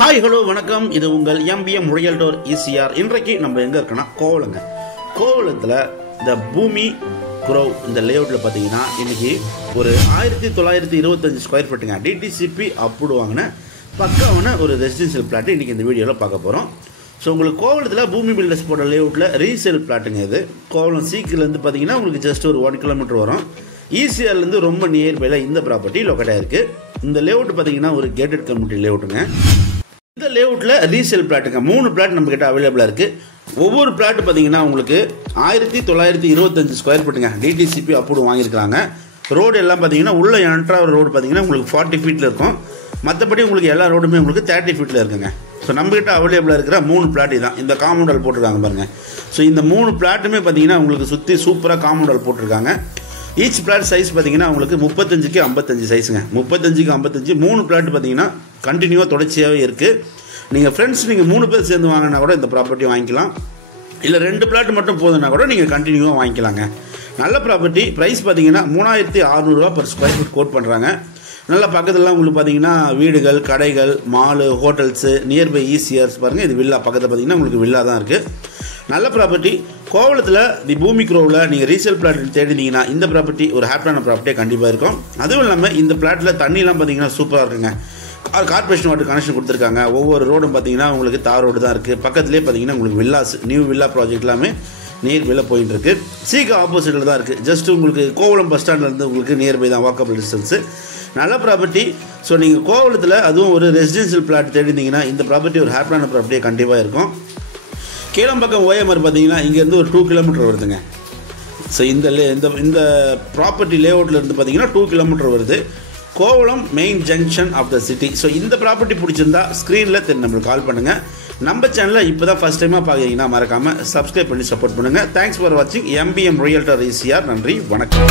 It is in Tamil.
ஹாய் ஹலோ வணக்கம். இது உங்கள் எம்பிஎம் ரியல்டர் ஈசிஆர். இன்றைக்கு நம்ம எங்கே இருக்கோன்னா கோவளங்க. கோவளத்தில் இந்த பூமி குரோவ் இந்த லேஅவுட்டில் பார்த்தீங்கன்னா இன்றைக்கி ஒரு 1925 ஸ்கொயர் ஃபீட்டுங்க டிடிசிபி அப்ரூவ் வாங்கின பக்காவான ஒரு ரெசிடென்ஷியல் பிளாட்டு இன்றைக்கி இந்த வீடியோவில் பார்க்க போகிறோம். ஸோ உங்களுக்கு கோவளத்தில் பூமி பில்டர்ஸ் போட்ட லேஅவுட்டில் ரீசேல் பிளாட்டுங்க. இது கோவளம் சீக்கிலேருந்து பார்த்தீங்கன்னா உங்களுக்கு ஜஸ்ட் ஒரு 1 கிலோமீட்டர் வரும். ஈசிஆர்லேருந்து ரொம்ப நியர்பையில் இந்த ப்ராப்பர்ட்டி லொக்கேட் ஆகிருக்கு. இந்த லேஅவுட் பார்த்தீங்கன்னா ஒரு கேட்டட் கம்யூனிட்டி லேஅவுட்டுங்க. இந்த லேஅவுட்டில் ரீசேல் பிளாட்டுங்க 3 பிளாட் நம்மக்கிட்ட அவைலபிளாக இருக்குது. ஒவ்வொரு பிளாட்டு பார்த்தீங்கன்னா உங்களுக்கு 1925 ஸ்கொயர் ஃபீட்டுங்க டிடிசிபி அப்ரூவ் வாங்கியிருக்காங்க. ரோடு எல்லாம் பார்த்தீங்கன்னா உள்ள என்ட்ராகிற ரோடு பார்த்தீங்கன்னா உங்களுக்கு 40 ஃபீட்டில் இருக்கும். மற்றபடி உங்களுக்கு எல்லா ரோடுமே உங்களுக்கு 30 ஃபீட்டில் இருக்குங்க. ஸோ நம்மகிட்ட அவைலபிளாக இருக்கிற 3 பிளாட் தான். இந்த காம்பவுண்டல் போட்டிருக்காங்க பாருங்கள். ஸோ இந்த 3 பிளாட்டுமே பார்த்தீங்கன்னா உங்களுக்கு சுற்றி சூப்பராக காம்பவுண்டல் போட்டிருக்காங்க. ஈச் பிளாட் சைஸ் பார்த்தீங்கன்னா உங்களுக்கு 35க்கு 55 சைஸுங்க. 35க்கு 55 3 பிளாட் பார்த்தீங்கன்னா கண்டினியூவாக தொடர்ச்சியாகவே இருக்குது. நீங்கள் ஃப்ரெண்ட்ஸ் நீங்கள் 3 பேர் சேர்ந்து வாங்கினா கூட இந்த ப்ராப்பர்ட்டி வாங்கிக்கலாம். இல்லை 2 பிளாட் மட்டும் போதுன்னா கூட நீங்கள் கண்டினியூவாக வாங்கிக்கலாங்க. நல்ல ப்ராப்பர்ட்டி. ப்ரைஸ் பார்த்தீங்கன்னா 3600 ரூபா பர் ஸ்கொயர் ஃபீட் கோட் பண்ணுறாங்க. நல்ல பக்கத்துலலாம் உங்களுக்கு பார்த்தீங்கன்னா வீடுகள், கடைகள், மாலு, ஹோட்டல்ஸு, நியர்பை ஈசிஆர்ஸ் பாருங்கள். இது வில்லா பக்கத்தில் பார்த்தீங்கன்னா உங்களுக்கு வில்லா தான் இருக்குது. நல்ல ப்ராப்பர்ட்டி. கோவளத்தில் தி பூமி குரோவில் நீங்கள் ரீசேல் பிளாட் தேடினீங்கன்னா இந்த ப்ராப்பர்ட்டி ஒரு ஹாப்பியான ப்ராப்பர்ட்டியாக கண்டிப்பாக இருக்கும். அதுவும் இல்லாமல் இந்த பிளாட்டில் தண்ணிலாம் பார்த்தீங்கன்னா சூப்பராக இருக்குங்க. கார்பரேஷன் வாட்டர் கனெக்ஷன் கொடுத்துருக்காங்க. ஒவ்வொரு ரோடும் பார்த்தீங்கன்னா உங்களுக்கு தார் ரோடு தான் இருக்குது. பக்கத்துலேயே பார்த்தீங்கன்னா உங்களுக்கு வில்லாஸ், நியூ வில்லா ப்ராஜெக்ட் எல்லாமே நியர்பையில் போயிட்டு இருக்கு. சீக்கா ஆப்போசிட்டில் தான் இருக்குது. ஜஸ்ட் உங்களுக்கு கோவளம் பஸ் ஸ்டாண்ட்லேருந்து உங்களுக்கு நியர்பை தான், வாக்கபிள் டிஸ்டன்ஸு. நல்ல ப்ராப்பர்ட்டி. ஸோ நீங்கள் கோவளத்தில் அதுவும் ஒரு ரெசிடென்ஷியல் பிளாட் தேடினீங்கன்னா இந்த ப்ராப்பர்ட்டி ஒரு ஹாப்பியான ப்ராப்பர்ட்டியாக கண்டிப்பாக இருக்கும். கீழம்பக்கம் ஓஎம்ஆர் பார்த்தீங்கன்னா இங்கேருந்து ஒரு 2 கிலோமீட்டர் வருதுங்க. ஸோ இந்த ப்ராப்பர்ட்டி லேஅவுட்டில் இருந்து பார்த்தீங்கன்னா 2 கிலோமீட்டர் வருது. Kovalam main junction of the city. So இந்த ப்ராப்பர்ட்டி பிடிச்சிருந்தா ஸ்க்ரீனில் நம்மளுக்கு கால் பண்ணுங்கள். நம்ம சேனலில் இப்போ தான் ஃபஸ்ட் டைமாக பார்க்குறீங்கன்னா மறக்காமல் சப்ஸ்கிரைப் பண்ணி சப்போர்ட் பண்ணுங்கள். தேங்க்ஸ் ஃபார் வாட்சிங் எம்பிஎம் ரியல்டர் ஈசிஆர். நன்றி, வணக்கம்.